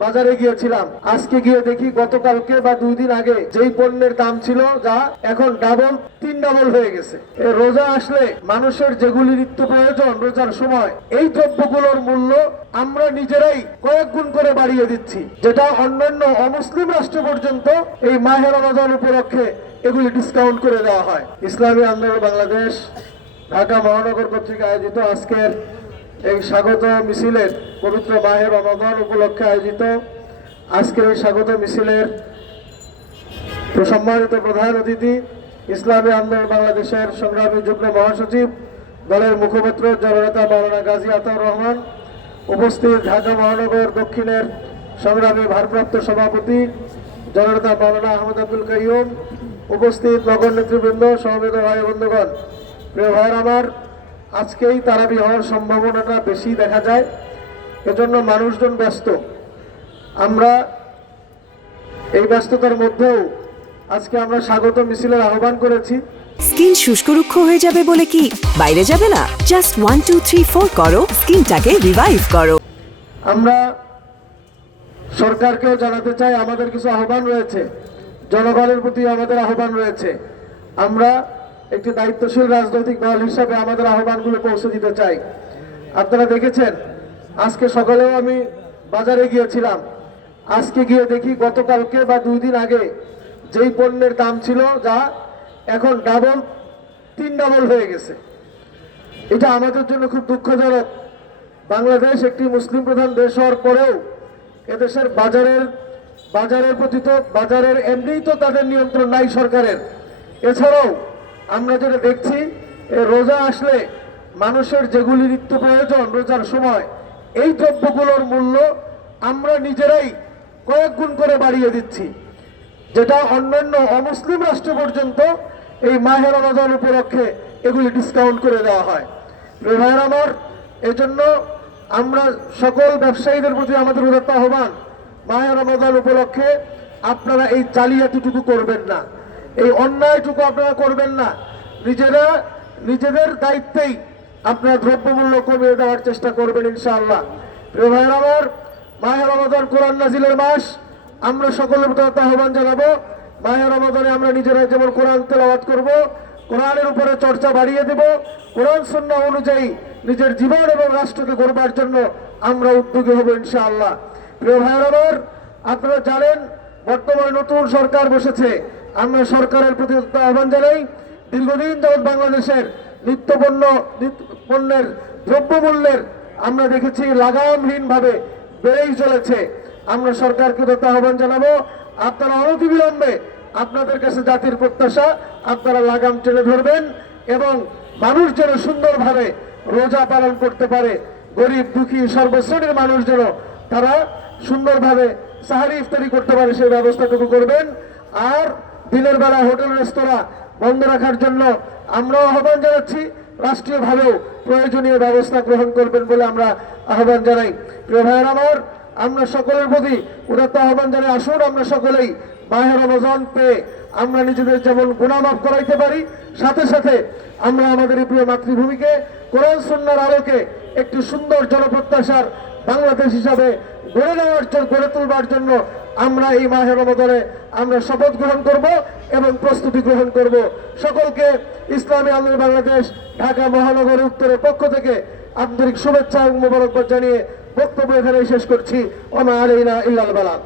বাজারে গিয়েছিলাম, আজকে গিয়ে দেখি গতকালকে বা 2 দিন আগে যেই পণ্যের দাম ছিল যা এখন ডাবল 3 ডাবল হয়ে গেছে। রোজা আসলে মানুষের যেগুলি নিত্য প্রয়োজন রোজার সময় এই দ্রব্যগুলোর মূল্য আমরা নিজেরাই কয়েক গুণ করে বাড়িয়ে দিচ্ছি, যেটা অন্যান্য অমুসলিম রাষ্ট্র পর্যন্ত এই মাহে রমজান উপলক্ষে এগুলি ডিসকাউন্ট করে দেওয়া হয়। ইসলামী আন্দোলন বাংলাদেশ ঢাকা মহানগর কর্তৃক আয়োজিত আজকের এই স্বাগত মিছিলের পবিত্র মাহে রমজান উপলক্ষে আয়োজিত আজকের এই স্বাগত মিছিলের সম্মানিত প্রধান অতিথি ইসলামী আন্দোলন বাংলাদেশের সংগ্রামী যুগ্ম মহাসচিব দলের মুখপাত্র জননেতা মাওলানা গাজী আতাউর রহমান, উপস্থিত ঢাকা মহানগর দক্ষিণের সংগ্রামী ভারপ্রাপ্ত সভাপতি জননেতা মাওলানা আহমদ আব্দুল কাইয়ুম, উপস্থিত নগর নেতৃবৃন্দ, সমবেত ভাই বন্ধুগণ, প্রিয় ভাইয়ের আমার, আজকেই তারাবি হওয়ার সম্ভাবনাটা বেশি দেখা যায়, এজন্য মানুষজন ব্যস্ত। আমরা এই ব্যস্ততার মধ্যেও আজকে আমরা স্বাগত মিছিলের আহ্বান করেছি। স্কিন শুষ্ক রুক্ষ হয়ে যাবে বলে কি বাইরে যাবে না? জাস্ট 1 2 3 4 করো, স্কিনটাকে রিভাইভ করো। আমরা সরকারকেও জানাতে চাই আমাদের কিছু আহ্বান রয়েছে, জনগণের প্রতি আমাদের আহ্বান রয়েছে। আমরা একটি দায়িত্বশীল রাজনৈতিক দল হিসাবে আমাদের আহ্বানগুলো পৌঁছে দিতে চাই। আপনারা দেখেছেন, আজকে সকালেও আমি বাজারে গিয়েছিলাম, আজকে গিয়ে দেখি গতকালকে বা 2 দিন আগে যেই পণ্যের দাম ছিল যা এখন ডাবল 3 ডাবল হয়ে গেছে। এটা আমাদের জন্য খুব দুঃখজনক। বাংলাদেশ একটি মুসলিম প্রধান দেশ হওয়ার পরেও এদেশের বাজারের প্রতি তো বাজারের এমনিই তো তাদের নিয়ন্ত্রণ নাই সরকারের। এছাড়াও আমরা যেটা দেখছি, রোজা আসলে মানুষের যেগুলি নিত্য প্রয়োজন রোজার সময় এই দ্রব্যগুলোর মূল্য আমরা নিজেরাই কয়েক গুণ করে বাড়িয়ে দিচ্ছি, যেটা অন্যান্য অমুসলিম রাষ্ট্র পর্যন্ত এই মাহে রমজান উপলক্ষে এগুলি ডিসকাউন্ট করে দেওয়া হয়। প্রিয় ভাইয়ের আমার, এজন্য আমরা সকল ব্যবসায়ীদের প্রতি আমাদের উদাত্ত আহ্বান, মাহে রমজান উপলক্ষে আপনারা এই জালিয়াতিটুকু করবেন না, এই অন্যায়টুকু আপনারা করবেন না। নিজেদের দায়িত্বেই আপনারা দ্রব্যমূল্য কমিয়ে দেওয়ার চেষ্টা করবেন ইনশাআল্লাহ। প্রিয় ভাইয়ের আমার, মাহে রমজান কোরআন নাজিলের মাস, আমরা সকলের প্রতি আহ্বান জানাবো, মাহে রমজানে আমরা নিজেরাই যেমন কোরআন তেলাওয়াত করব, কোরআনের উপরে চর্চা বাড়িয়ে দেব, কোরআন সুন্নাহ অনুযায়ী নিজের জীবন এবং রাষ্ট্রকে গড়বার জন্য আমরা উদ্যোগী হব ইনশাআল্লাহ। প্রিয় ভাইয়ের আমার, আপনারা জানেন বর্তমানে নতুন সরকার বসেছে। আমরা সরকারের প্রতি আহ্বান জানাই, দীর্ঘদিন যাবৎ বাংলাদেশের পণ্যের দ্রব্যমূল্যের আমরা দেখেছি লাগামহীনভাবে বেড়েই চলেছে। আমরা সরকারকে আহ্বান জানাবো, আপনারা অনতিবিলম্বে আপনাদের কাছে জাতির প্রত্যাশা, আপনারা লাগাম টেনে ধরবেন এবং মানুষ যেন সুন্দরভাবে রোজা পালন করতে পারে, গরিব দুঃখী সর্বশ্রেণীর মানুষ যেন তারা সুন্দরভাবে সাহারি ইফতারি করতে পারে সেই ব্যবস্থাটুকু করবেন। আর দিনের বেলা হোটেল রেস্তোরাঁ বন্ধ রাখার জন্য আমরাও আহ্বান জানাচ্ছি, রাষ্ট্রীয়ভাবেও প্রয়োজনীয় ব্যবস্থা গ্রহণ করবেন বলে আমরা আহ্বান জানাই। প্রিয় ভাইয়ের আমার, আমরা সকলের প্রতি উদাত্ত আহ্বান জানাই, আসুন আমরা সকলেই মাহে রমজান পেয়ে আমরা নিজেদের যেমন গুনাহ মাফ করাইতে পারি, সাথে সাথে আমরা আমাদের এই প্রিয় মাতৃভূমিকে কোরআন সুন্নাহর আলোকে একটি সুন্দর জনপ্রত্যাশার বাংলাদেশ হিসাবে গড়ে তুলবার জন্য আমরা এই মাহে রমজানে আমরা শপথ গ্রহণ করব এবং প্রস্তুতি গ্রহণ করব। সকলকে ইসলামী আন্দোলন বাংলাদেশ ঢাকা মহানগর উত্তরের পক্ষ থেকে আন্তরিক শুভেচ্ছা এবং মোবারকবাদ জানিয়ে বক্তব্য এখানে শেষ করছি। ওয়া মা আলাইনা ইল্লাল বালাগ।